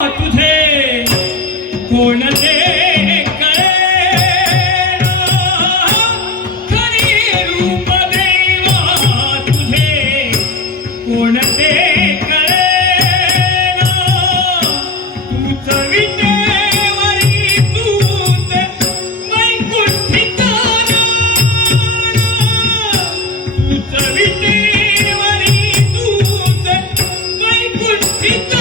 तुझे कोण ते कळेना, खरी रूप देवा तुझे कोण ते कळेना, तूच विटेवरी तूच वैकुंठित राणा, तूच विटेवरी तूच वैकुंठित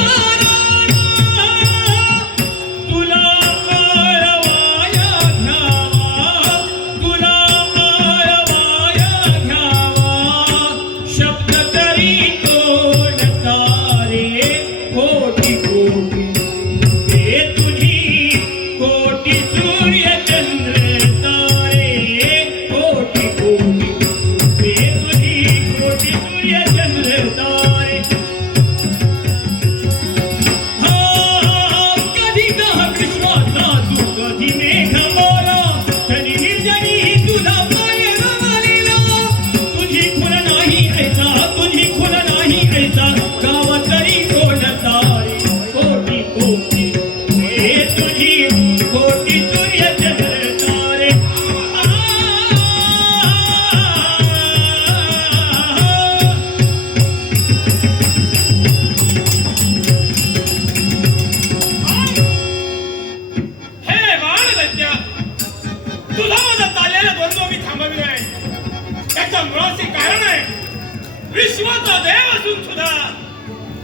विश्वाचा देव असून सुद्धा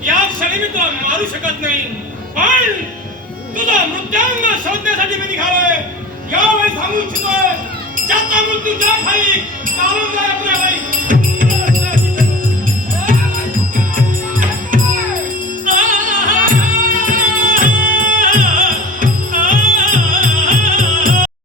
या क्षणी मी तुला मारू शकत नाही, पण तुझा मृत्यांग शोधण्यासाठी मी निघालोय. यावेळी सांगू इच्छितोय, ज्याचा मृत्यू ज्या ठाई काढून जाय